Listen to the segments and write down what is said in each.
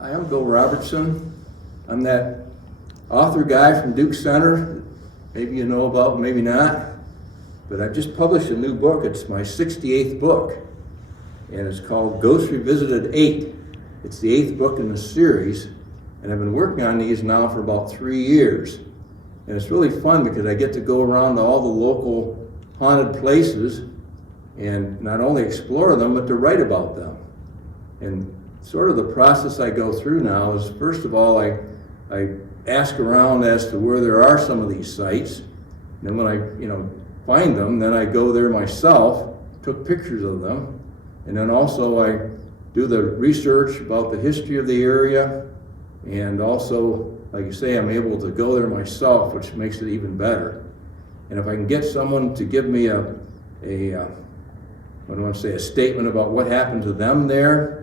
Hi, I'm Bill Robertson. I'm that author guy from Duke Center. Maybe you know about, maybe not. But I've just published a new book. It's my 68th book. And it's called Ghosts Revisited 8. It's the 8th book in the series. And I've been working on these now for about 3 years. And it's really fun because I get to go around to all the local haunted places and not only explore them, but to write about them. And sort of the process I go through now is, first of all, I ask around as to where there are some of these sites. And then when I find them, then I go there myself, took pictures of them, and then also I do the research about the history of the area, and also, like you say, I'm able to go there myself, which makes it even better. And if I can get someone to give me a statement about what happened to them there,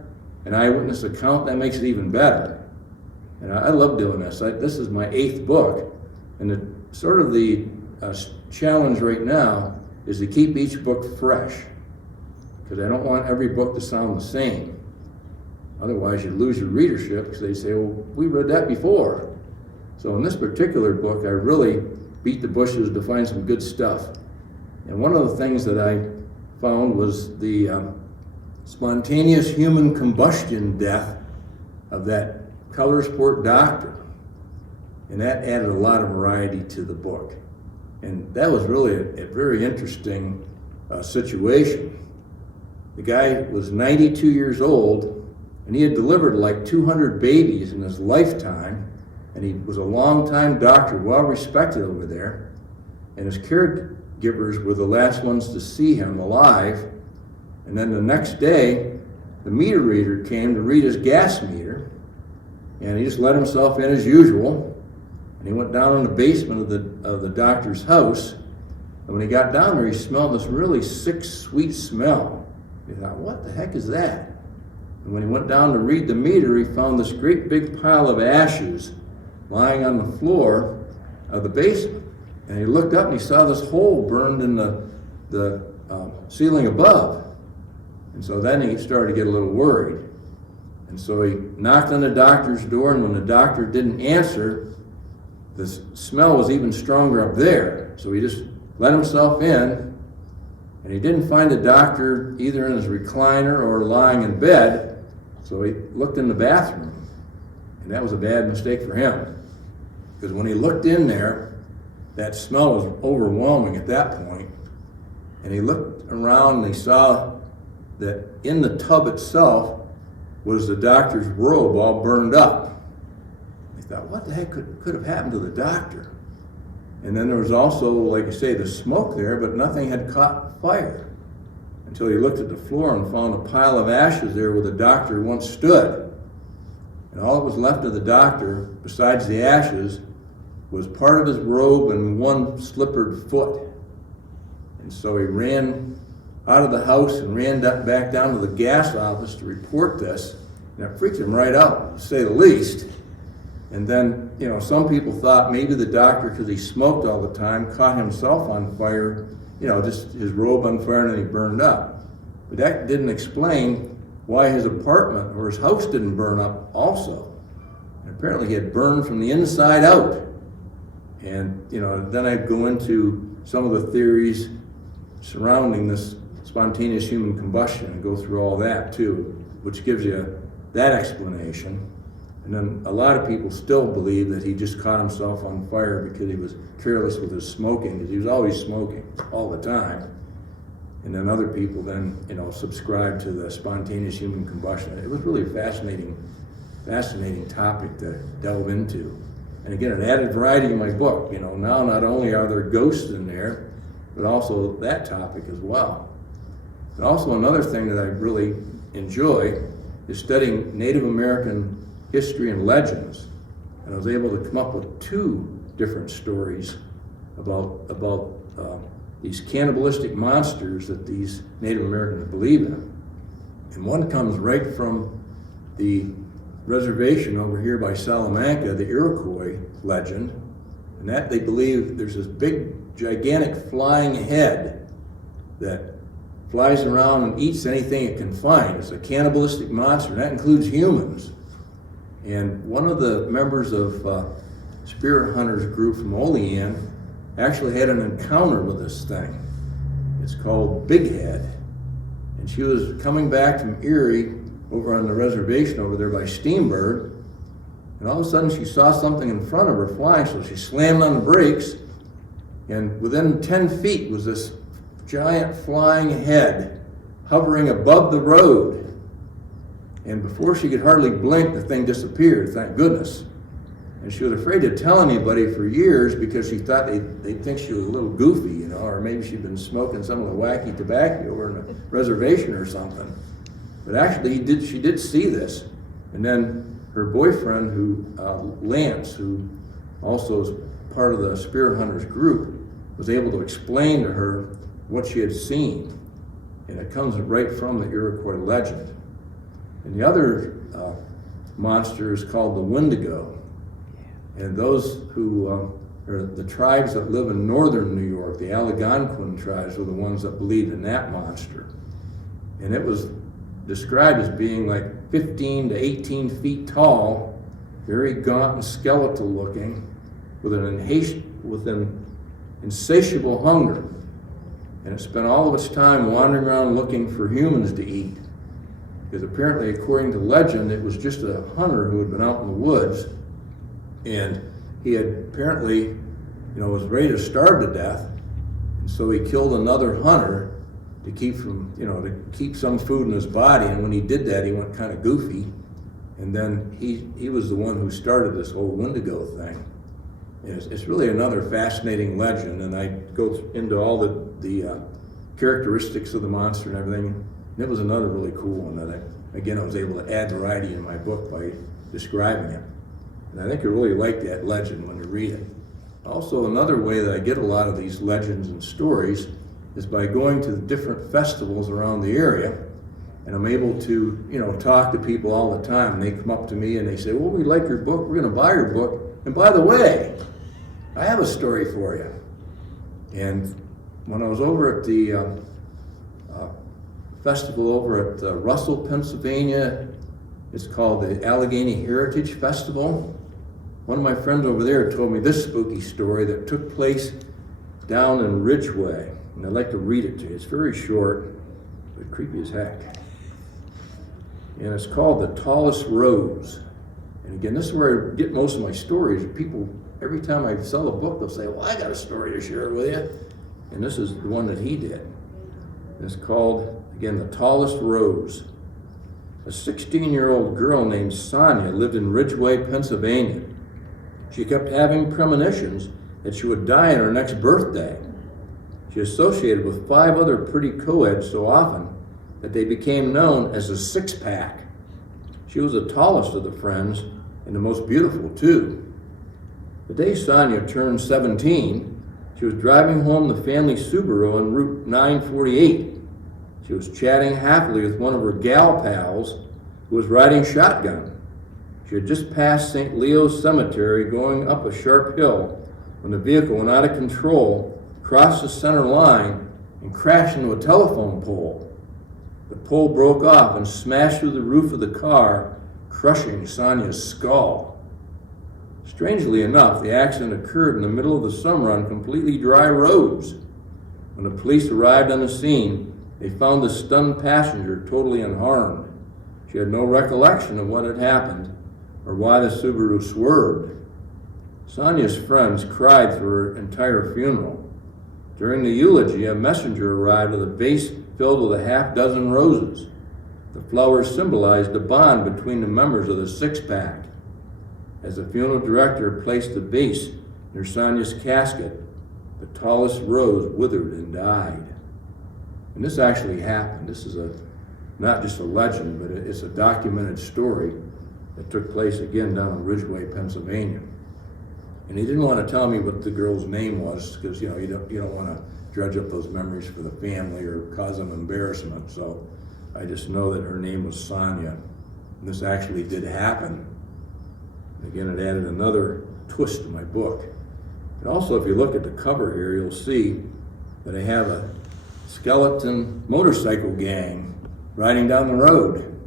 an eyewitness account, that makes it even better. And I love doing this. This is my 8th book, and the challenge right now is to keep each book fresh, because I don't want every book to sound the same. Otherwise, you lose your readership because they say, well, we read that before. So in this particular book, I really beat the bushes to find some good stuff. And one of the things that I found was the spontaneous human combustion death of that Colorsport doctor. And that added a lot of variety to the book. And that was really a very interesting situation. The guy was 92 years old, and he had delivered like 200 babies in his lifetime, and he was a long-time doctor, well respected over there, and his caregivers were the last ones to see him alive. And then the next day, the meter reader came to read his gas meter, and he just let himself in as usual. And he went down in the basement of the doctor's house, and when he got down there, he smelled this really sick, sweet smell. He thought, what the heck is that? And when he went down to read the meter, he found this great big pile of ashes lying on the floor of the basement. And he looked up and he saw this hole burned in the ceiling above. And so then he started to get a little worried. And so he knocked on the doctor's door, and when the doctor didn't answer, the smell was even stronger up there. So he just let himself in, and he didn't find the doctor either in his recliner or lying in bed, so he looked in the bathroom. And that was a bad mistake for him, because when he looked in there, that smell was overwhelming at that point. And he looked around and he saw that in the tub itself was the doctor's robe all burned up. He thought, what the heck could have happened to the doctor? And then there was also, like you say, the smoke there, but nothing had caught fire until he looked at the floor and found a pile of ashes there where the doctor once stood. And all that was left of the doctor, besides the ashes, was part of his robe and one slippered foot. And so he ran out of the house and ran back down to the gas office to report this, and it freaked him right out, to say the least. And then, some people thought maybe the doctor, because he smoked all the time, caught himself on fire, just his robe on fire, and then he burned up. But that didn't explain why his apartment or his house didn't burn up also. And apparently he had burned from the inside out. And, then I'd go into some of the theories surrounding this spontaneous human combustion and go through all that too, which gives you that explanation. And then a lot of people still believe that he just caught himself on fire because he was careless with his smoking, because he was always smoking all the time. And then other people then, subscribe to the spontaneous human combustion. It was really a fascinating topic to delve into. And again, it added variety in my book. Now not only are there ghosts in there, but also that topic as well. And also another thing that I really enjoy is studying Native American history and legends. And I was able to come up with 2 different stories about these cannibalistic monsters that these Native Americans believe in. And one comes right from the reservation over here by Salamanca, the Iroquois legend, and that they believe there's this big, gigantic flying head that flies around and eats anything it can find. It's a cannibalistic monster, and that includes humans. And one of the members of Spirit Hunters group from Olean actually had an encounter with this thing. It's called Big Head. And she was coming back from Erie over on the reservation over there by Steamburg, and all of a sudden she saw something in front of her flying, so she slammed on the brakes, and within 10 feet was this giant flying head hovering above the road. And before she could hardly blink, the thing disappeared, thank goodness. And she was afraid to tell anybody for years because she thought they'd think she was a little goofy, you know, or maybe she'd been smoking some of the wacky tobacco over on the reservation or something. But actually, she did see this. And then her boyfriend, Lance, who also is part of the Spirit Hunters group, was able to explain to her what she had seen. And it comes right from the Iroquois legend. And the other monster is called the Wendigo. And those who are the tribes that live in northern New York, the Algonquin tribes, were the ones that believed in that monster. And it was described as being like 15 to 18 feet tall, very gaunt and skeletal looking, with an insatiable hunger. And it spent all of its time wandering around looking for humans to eat. Because apparently, according to legend, it was just a hunter who had been out in the woods, and he had apparently, was ready to starve to death, and so he killed another hunter to keep some food in his body. And when he did that, he went kind of goofy, and then he was the one who started this whole Wendigo thing. It's really another fascinating legend, and I go into all the characteristics of the monster and everything. And it was another really cool one that I was able to add variety in my book by describing it. And I think you really like that legend when you read it. Also, another way that I get a lot of these legends and stories is by going to the different festivals around the area, and I'm able to, talk to people all the time. And they come up to me and they say, "Well, we like your book. We're going to buy your book. And by the way, I have a story for you." And when I was over at the festival over at Russell, Pennsylvania, it's called the Allegheny Heritage Festival. One of my friends over there told me this spooky story that took place down in Ridgeway, and I'd like to read it to you. It's very short, but creepy as heck. And it's called The Tallest Rose. And again, this is where I get most of my stories. People, every time I sell a book, they'll say, "Well, I got a story to share with you." And this is the one that he did. And it's called, again, The Tallest Rose. A 16-year-old girl named Sonia lived in Ridgeway, Pennsylvania. She kept having premonitions that she would die on her next birthday. She associated with 5 other pretty co-eds so often that they became known as the Six-Pack. She was the tallest of the friends and the most beautiful, too. The day Sonia turned 17, she was driving home the family Subaru on Route 948. She was chatting happily with one of her gal pals who was riding shotgun. She had just passed St. Leo's Cemetery going up a sharp hill when the vehicle went out of control, crossed the center line, and crashed into a telephone pole. The pole broke off and smashed through the roof of the car, crushing Sonia's skull. Strangely enough, the accident occurred in the middle of the summer on completely dry roads. When the police arrived on the scene, they found the stunned passenger totally unharmed. She had no recollection of what had happened or why the Subaru swerved. Sonia's friends cried through her entire funeral. During the eulogy, a messenger arrived with a vase filled with a half-dozen roses. The flowers symbolized the bond between the members of the Six-Pack. As the funeral director placed the vase near Sonia's casket, the tallest rose withered and died. And this actually happened. This is not just a legend, but it's a documented story that took place again down in Ridgeway, Pennsylvania. And he didn't want to tell me what the girl's name was because you don't want to dredge up those memories for the family or cause them embarrassment. So I just know that her name was Sonia. And this actually did happen. And again, it added another twist to my book. And also, if you look at the cover here, you'll see that I have a skeleton motorcycle gang riding down the road.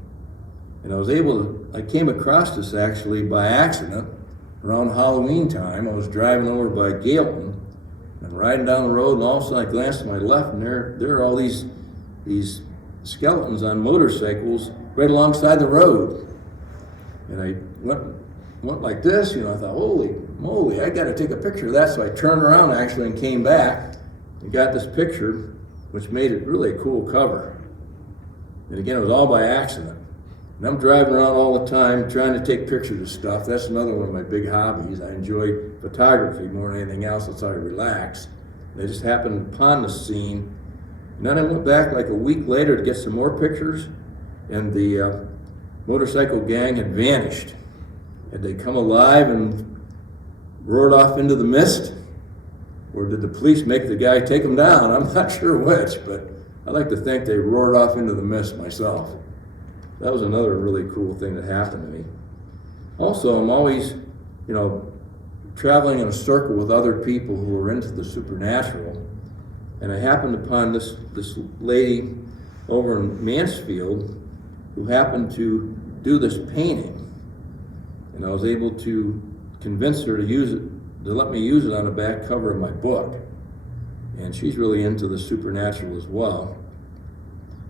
And I came across this actually by accident around Halloween time. I was driving over by Gailton and riding down the road, and all of a sudden I glanced to my left, and there are all these skeletons on motorcycles right alongside the road. And I went like this, I thought, holy moly, I got to take a picture of that. So I turned around actually and came back and got this picture, which made it really a cool cover. And again, it was all by accident. And I'm driving around all the time trying to take pictures of stuff. That's another one of my big hobbies. I enjoy photography more than anything else. That's how I relax. And I just happened upon the scene. And then I went back like a week later to get some more pictures, and the motorcycle gang had vanished. Had they come alive and roared off into the mist? Or did the police make the guy take them down? I'm not sure which, but I like to think they roared off into the mist myself. That was another really cool thing that happened to me. Also, I'm always, traveling in a circle with other people who are into the supernatural. And I happened upon this lady over in Mansfield who happened to do this painting. And I was able to convince her to let me use it on the back cover of my book. And she's really into the supernatural as well.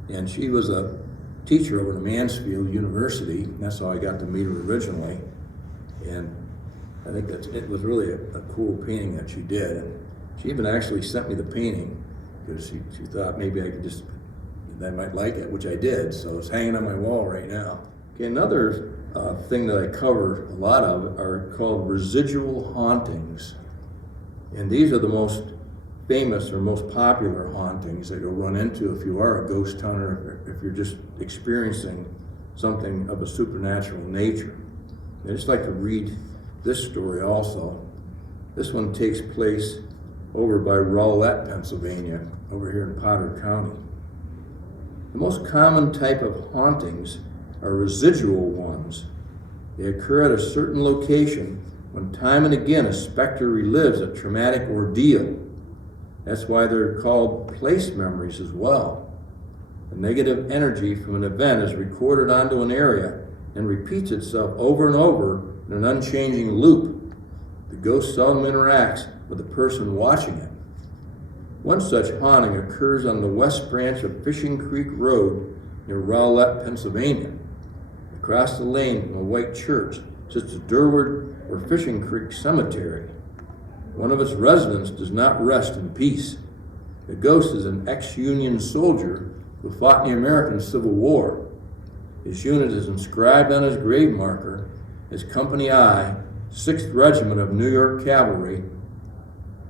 And she was a teacher over at Mansfield University. And that's how I got to meet her originally. And I think it was really a cool painting that she did. And she even actually sent me the painting because she thought maybe I might like it, which I did. So it's hanging on my wall right now. Okay, another thing that I cover a lot of are called residual hauntings. And these are the most famous or most popular hauntings that you'll run into if you are a ghost hunter, if you're just experiencing something of a supernatural nature. I just like to read this story also. This one takes place over by Roulette, Pennsylvania, over here in Potter County. The most common type of hauntings are residual ones. They occur at a certain location when time and again a specter relives a traumatic ordeal. That's why they're called place memories as well. The negative energy from an event is recorded onto an area and repeats itself over and over in an unchanging loop. The ghost seldom interacts with the person watching it. One such haunting occurs on the west branch of Fishing Creek Road near Roulette, Pennsylvania. Across the lane from a white church sits the Durward or Fishing Creek Cemetery. One of its residents does not rest in peace. The ghost is an ex-Union soldier who fought in the American Civil War. His unit is inscribed on his grave marker as Company I, 6th Regiment of New York Cavalry.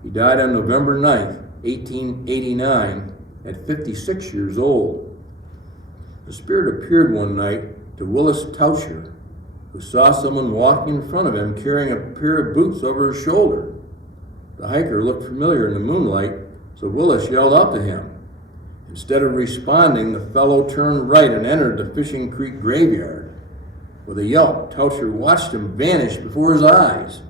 He died on November 9th, 1889, at 56 years old. The spirit appeared one night to Willis Toucher, who saw someone walking in front of him carrying a pair of boots over his shoulder. The hiker looked familiar in the moonlight, so Willis yelled out to him. Instead of responding, the fellow turned right and entered the Fishing Creek graveyard. With a yelp, Toucher watched him vanish before his eyes.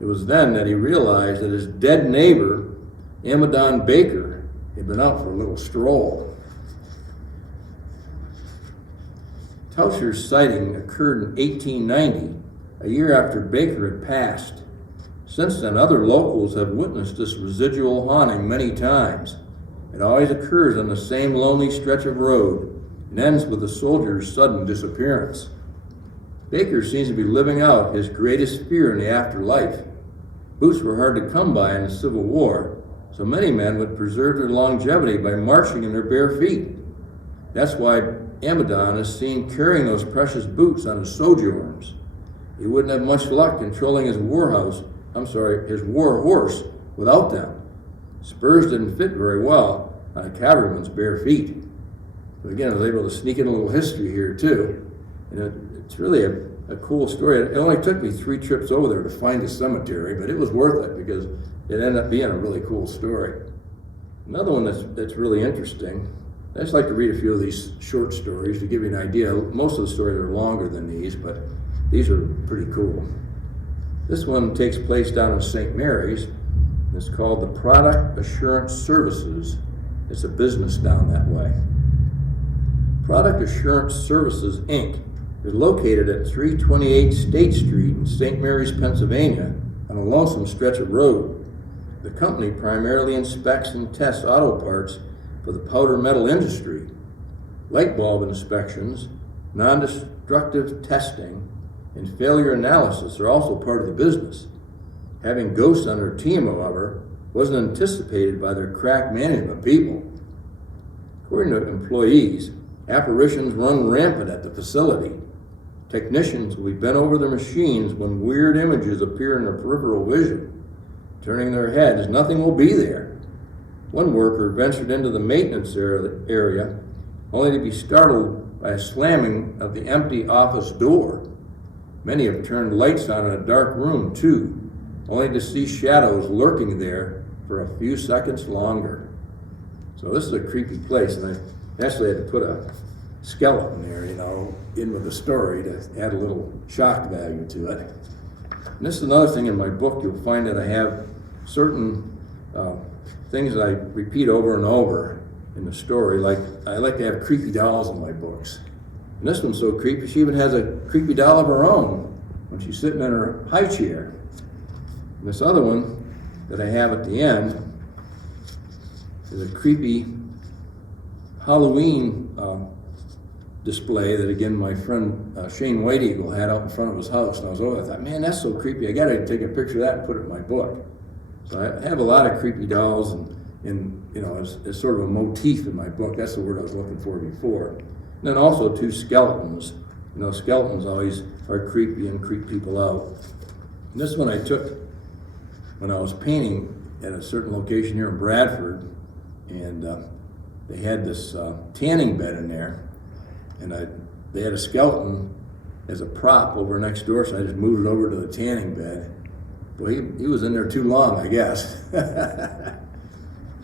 It was then that he realized that his dead neighbor, Amadon Baker, had been out for a little stroll. Toucher's sighting occurred in 1890, a year after Baker had passed. Since then, other locals have witnessed this residual haunting many times. It always occurs on the same lonely stretch of road and ends with the soldier's sudden disappearance. Baker seems to be living out his greatest fear in the afterlife. Boots were hard to come by in the Civil War, so many men would preserve their longevity by marching in their bare feet. That's why Amadon is seen carrying those precious boots on his sojourns. He wouldn't have much luck controlling his war horse without them. Spurs didn't fit very well on a cavalryman's bare feet. But again, I was able to sneak in a little history here too. And it's really a cool story. It only took me 3 trips over there to find the cemetery, but it was worth it because it ended up being a really cool story. Another one that's really interesting, I just like to read a few of these short stories to give you an idea. Most of the stories are longer than these, but these are pretty cool. This one takes place down in St. Mary's. It's called the Product Assurance Services. It's a business down that way. Product Assurance Services, Inc. is located at 328 State Street in St. Mary's, Pennsylvania, on a lonesome stretch of road. The company primarily inspects and tests auto parts for the powder metal industry. Light bulb inspections, non-destructive testing, and failure analysis are also part of the business. Having ghosts on their team, however, wasn't anticipated by their crack management people. According to employees, apparitions run rampant at the facility. Technicians will be bent over their machines when weird images appear in their peripheral vision. Turning their heads, nothing will be there. One worker ventured into the maintenance area only to be startled by a slamming of the empty office door. Many have turned lights on in a dark room too, only to see shadows lurking there for a few seconds longer. So this is a creepy place, and I actually had to put a skeleton there, in with the story to add a little shock value to it. And this is another thing in my book. You'll find that I have certain things that I repeat over and over in the story. Like, I like to have creepy dolls in my books. And this one's so creepy, she even has a creepy doll of her own when she's sitting in her high chair. And this other one that I have at the end is a creepy Halloween display that, again, my friend Shane White Eagle had out in front of his house. And I thought, man, that's so creepy. I got to take a picture of that and put it in my book. So I have a lot of creepy dolls, and as sort of a motif in my book. That's the word I was looking for before. And then also 2 skeletons. Skeletons always are creepy and creep people out. And this one I took when I was painting at a certain location here in Bradford, and they had this tanning bed in there, and they had a skeleton as a prop over next door, so I just moved it over to the tanning bed. Well, he was in there too long, I guess.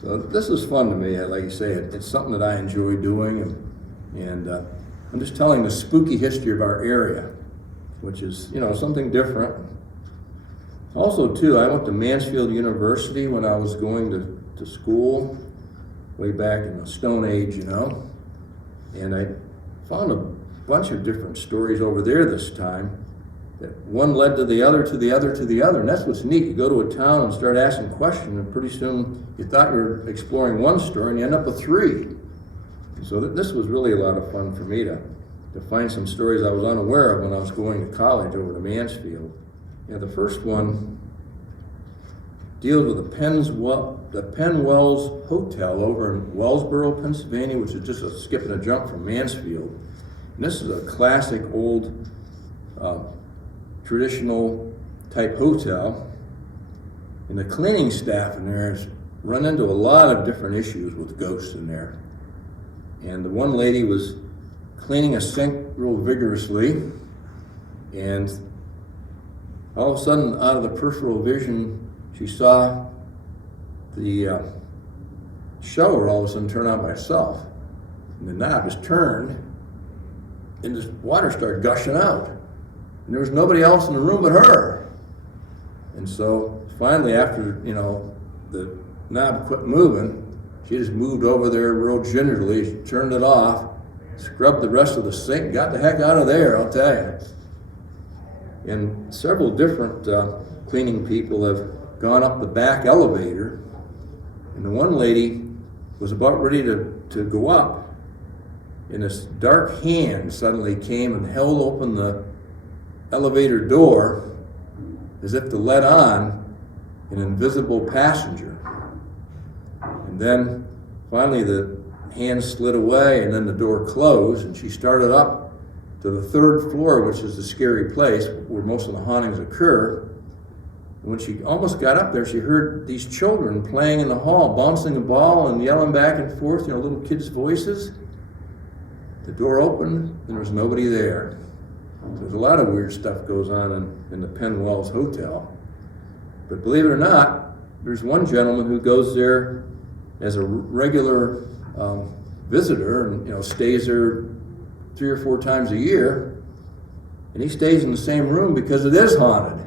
So this is fun to me. Like you say, it's something that I enjoy doing, and I'm just telling the spooky history of our area, which is, something different. Also, too, I went to Mansfield University when I was going to school way back in the Stone Age, and I found a bunch of different stories over there this time, that one led to the other, to the other, to the other. And that's what's neat. You go to a town and start asking questions, and pretty soon you thought you were exploring one story and you end up with 3. So this was really a lot of fun for me to find some stories I was unaware of when I was going to college over to Mansfield. The first one deals with the Penn Wells Hotel over in Wellsboro, Pennsylvania, which is just a skip and a jump from Mansfield. And this is a classic old traditional type hotel. And the cleaning staff in there has run into a lot of different issues with ghosts in there. And the one lady was cleaning a sink real vigorously, and all of a sudden, out of the peripheral vision, she saw the shower all of a sudden turn on by itself. And the knob just turned, and this water started gushing out. And there was nobody else in the room but her. And so finally, after, the knob quit moving, she just moved over there real gingerly, she turned it off, scrubbed the rest of the sink, got the heck out of there, I'll tell you. And several different cleaning people have gone up the back elevator, and the one lady was about ready to go up, and this dark hand suddenly came and held open the elevator door as if to let on an invisible passenger. And then finally the hand slid away, and then the door closed, and she started up to the 3rd floor, which is the scary place where most of the hauntings occur. And when she almost got up there, she heard these children playing in the hall, bouncing a ball and yelling back and forth, little kids' voices. The door opened, and there was nobody there. There's a lot of weird stuff goes on in the Penn Wells Hotel. But believe it or not, there's one gentleman who goes there as a regular visitor and stays there 3 or 4 times a year, and he stays in the same room because it is haunted.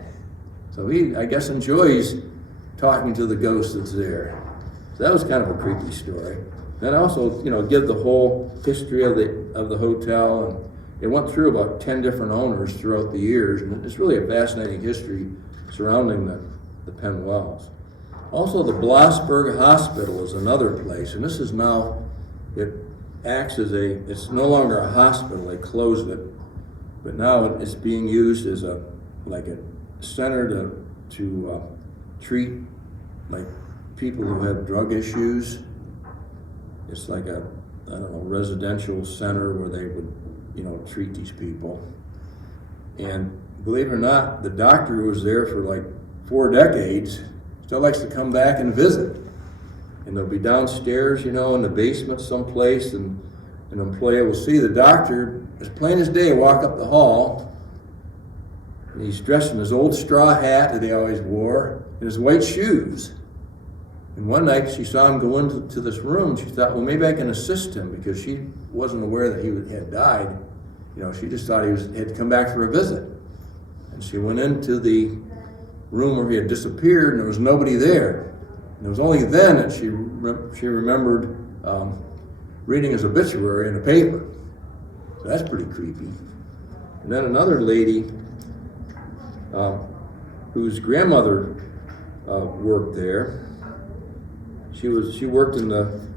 So he, I guess, enjoys talking to the ghost that's there. So that was kind of a creepy story. Then I also, give the whole history of the hotel, it went through about 10 different owners throughout the years, and it's really a fascinating history surrounding the Penn Wells. Also, the Blossburg Hospital is another place, and this is now, it acts as it's no longer a hospital, they closed it, but now it's being used as a center to treat like people who have drug issues. It's like a, I don't know, residential center where they would, treat these people. And believe it or not, the doctor who was there for like 4 decades still likes to come back and visit. And they'll be downstairs, in the basement someplace, and an employee will see the doctor as plain as day walk up the hall, and he's dressed in his old straw hat that he always wore, and his white shoes. And one night she saw him go into this room, and she thought, well, maybe I can assist him, because she wasn't aware that he had died. She just thought he had come back for a visit. And she went into the room where he had disappeared, and there was nobody there. And it was only then that she remembered reading his obituary in the paper. So that's pretty creepy. And then another lady whose grandmother worked there. She worked in the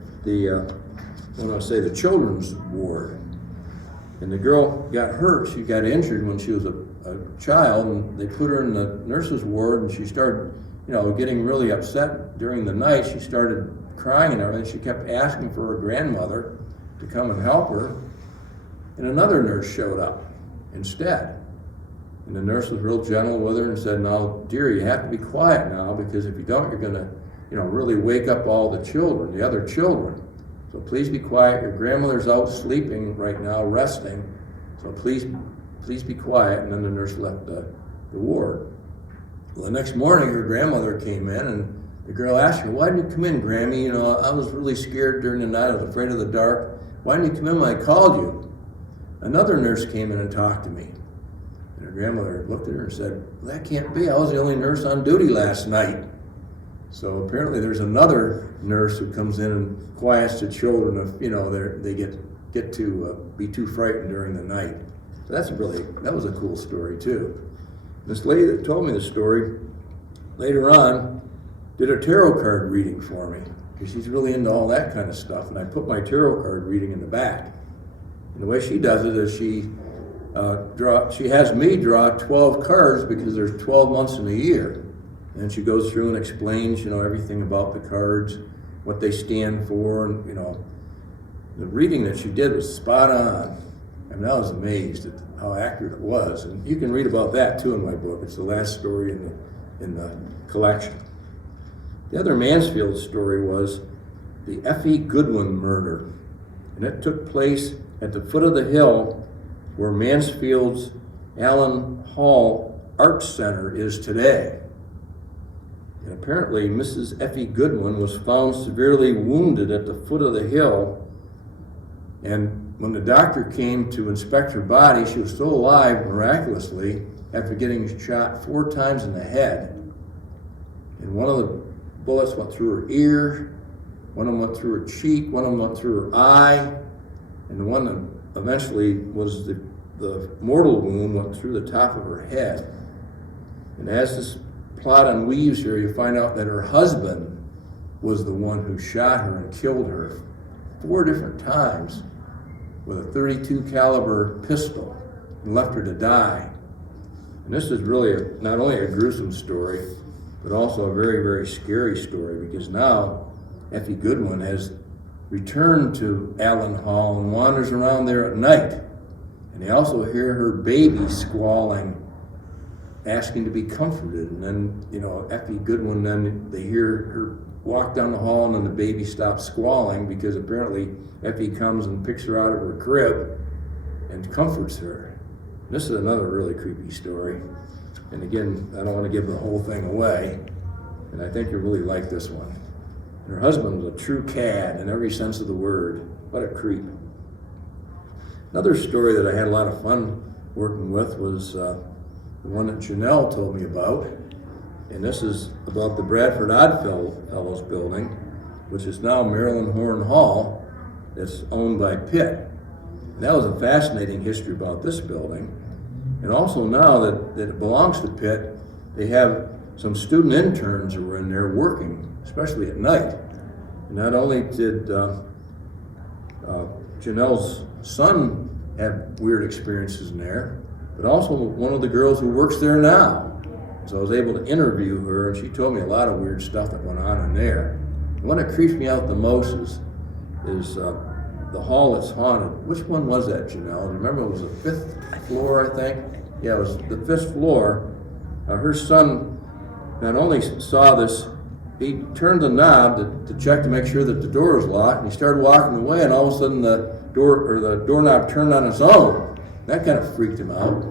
children's ward. And the girl got hurt. She got injured when she was a child, and they put her in the nurse's ward, and she started, getting really upset during the night. She started crying and everything. She kept asking for her grandmother to come and help her. And another nurse showed up instead. And the nurse was real gentle with her and said, "No, dear, you have to be quiet now, because if you don't, you're going to, really wake up all the children, the other children. So please be quiet. Your grandmother's out sleeping right now, resting. So please be quiet." And then the nurse left the ward. Well, the next morning, her grandmother came in, and the girl asked her, "Why didn't you come in, Grammy? I was really scared during the night. I was afraid of the dark. Why didn't you come in when I called you?" Another nurse came in and talked to me. And her grandmother looked at her and said, "Well, that can't be. I was the only nurse on duty last night." So apparently there's another nurse who comes in and quiets the children if, they get to be too frightened during the night. So that was a cool story too. This lady that told me the story later on did a tarot card reading for me, because she's really into all that kind of stuff. And I put my tarot card reading in the back. And the way she does it is she has me draw 12 cards, because there's 12 months in a year. And she goes through and explains, everything about the cards, what they stand for, and, the reading that she did was spot on. I mean, I was amazed at how accurate it was. And you can read about that too in my book. It's the last story in the collection. The other Mansfield story was the Effie Goodwin murder. And it took place at the foot of the hill where Mansfield's Allen Hall Arts Center is today. And apparently Mrs. Effie Goodwin was found severely wounded at the foot of the hill. And when the doctor came to inspect her body, she was still alive miraculously after getting shot 4 times in the head. And one of the bullets went through her ear, one of them went through her cheek, one of them went through her eye, and the one that eventually was the mortal wound went through the top of her head. And as this plot unweaves here, you find out that her husband was the one who shot her and killed her 4 different times with a .32 caliber pistol and left her to die. And this is really not only a gruesome story, but also a very, very scary story, because now Effie Goodwin has returned to Allen Hall and wanders around there at night. And they also hear her baby squalling, asking to be comforted. And then, Effie Goodwin, then they hear her walk down the hall, and then the baby stops squalling, because apparently Effie comes and picks her out of her crib and comforts her. This is another really creepy story. And again, I don't want to give the whole thing away, and I think you'll really like this one. And her husband was a true cad in every sense of the word. What a creep. Another story that I had a lot of fun working with was the one that Janelle told me about. And this is about the Bradford Oddfellows building, which is now Marilyn Horn Hall, that's owned by Pitt. And That was a fascinating history about this building. And also now that it belongs to Pitt, they have some student interns who were in there working, especially at night. And not only did Janelle's son have weird experiences in there, but also one of the girls who works there now. So I was able to interview her, and she told me a lot of weird stuff that went on in there. The one that creeps me out the most is the hall that's haunted. Which one was that, Janelle? Remember, it was the 5th floor, I think? Yeah, it was the 5th floor. Her son not only saw this, he turned the knob to check to make sure that the door was locked, and he started walking away, and all of a sudden the doorknob turned on its own. That kind of freaked him out.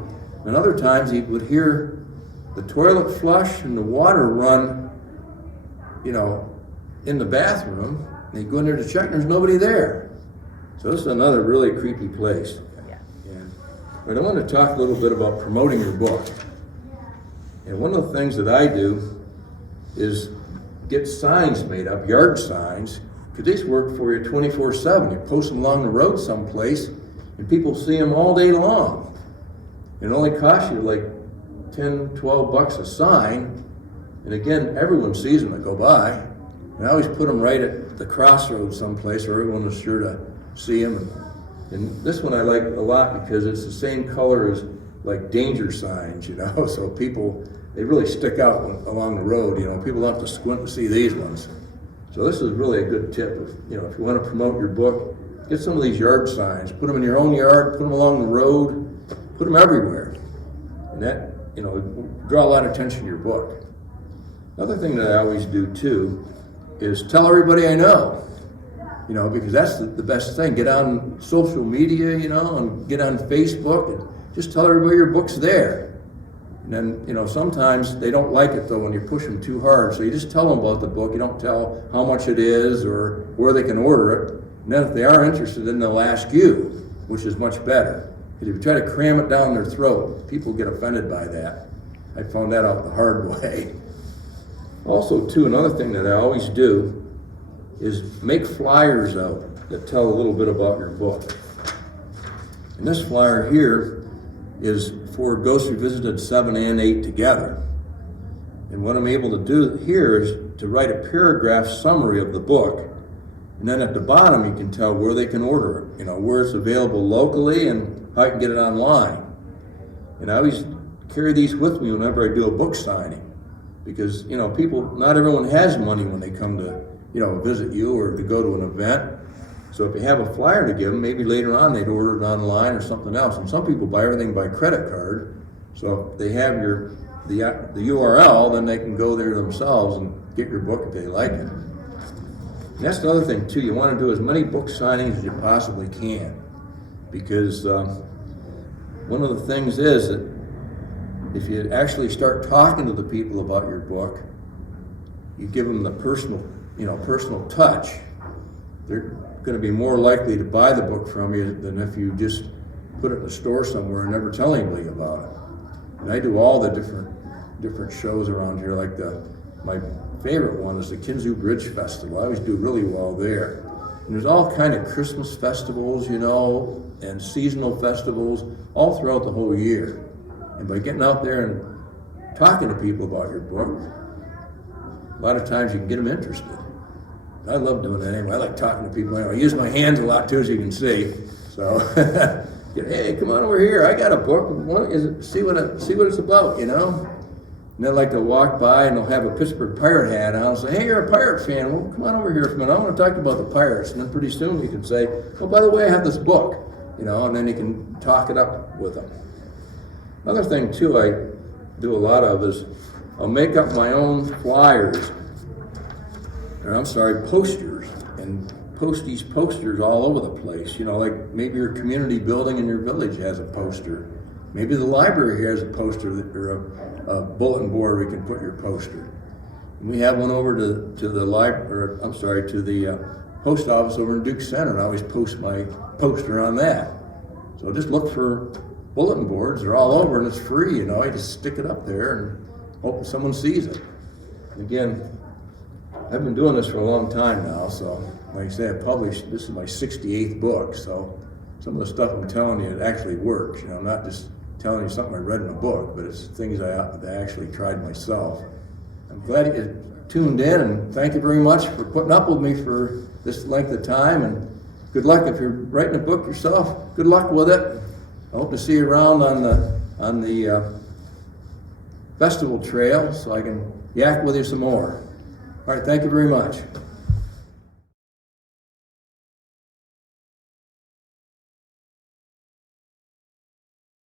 And other times he would hear the toilet flush and the water run, in the bathroom, and he'd go in there to check, and there's nobody there. So this is another really creepy place. Yeah. But I want to talk a little bit about promoting your book. And one of the things that I do is get signs made up, yard signs, because these work for you 24/7. You post them along the road someplace, and people see them all day long. It only costs you like $10, $12 a sign, and again, everyone sees them that go by. And I always put them right at the crossroads someplace where everyone is sure to see them. And this one I like a lot because it's the same color as like danger signs, so people, they really stick out along the road, people don't have to squint to see these ones. So this is really a good tip. If you want to promote your book, get some of these yard signs, put them in your own yard, put them along the road, put them everywhere. And that, draw a lot of attention to your book. Another thing that I always do too is tell everybody I know, because that's the best thing. Get on social media, and get on Facebook and just tell everybody your book's there. And then, sometimes they don't like it though when you push them too hard. So you just tell them about the book. You don't tell how much it is or where they can order it. And then if they are interested, then they'll ask you, which is much better. Because if you try to cram it down their throat, people get offended by that. I found that out the hard way. Also, too, another thing that I always do is make flyers out that tell a little bit about your book. And this flyer here is for Ghosts Revisited 7 and 8 together. And what I'm able to do here is to write a paragraph summary of the book. And then at the bottom you can tell where they can order it, where it's available locally and how you can get it online. And I always carry these with me whenever I do a book signing. Because, people, not everyone has money when they come to, visit you or to go to an event. So if you have a flyer to give them, maybe later on they'd order it online or something else. And some people buy everything by credit card. So if they have the URL, then they can go there themselves and get your book if they like it. And that's another thing too. You want to do as many book signings as you possibly can. Because one of the things is that if you actually start talking to the people about your book, you give them the personal touch, they're going to be more likely to buy the book from you than if you just put it in a store somewhere and never tell anybody about it. And I do all the different shows around here, like my favorite one is the Kinzu Bridge Festival. I always do really well there. And there's all kind of Christmas festivals, and seasonal festivals all throughout the whole year. And by getting out there and talking to people about your book, a lot of times you can get them interested. I love doing that anyway. I like talking to people anyway. I use my hands a lot too, as you can see. So, hey, come on over here. I got a book. See what it's about, And they like to walk by and they'll have a Pittsburgh Pirate hat on and say, hey, you're a Pirate fan. Well, come on over here for a minute. I want to talk to you about the Pirates. And then pretty soon you can say, oh, by the way, I have this book, and then you can talk it up with them. Another thing, too, I do a lot of is I'll make up my own posters, and post these posters all over the place. Like maybe your community building in your village has a poster. Maybe the library has a poster or a bulletin board where you can put your poster. And we have one over to the post office over in Duke Center, and I always post my poster on that. So just look for bulletin boards. They're all over and it's free, you just stick it up there and hope someone sees it. And again, I've been doing this for a long time now, so like I say, this is my 68th book, so some of the stuff I'm telling you, it actually works. You know, I'm not just telling you something I read in a book, but it's things that I actually tried myself. I'm glad you tuned in, and thank you very much for putting up with me for this length of time, and good luck if you're writing a book yourself. Good luck with it. I hope to see you around on the festival trail so I can yak with you some more. All right, thank you very much.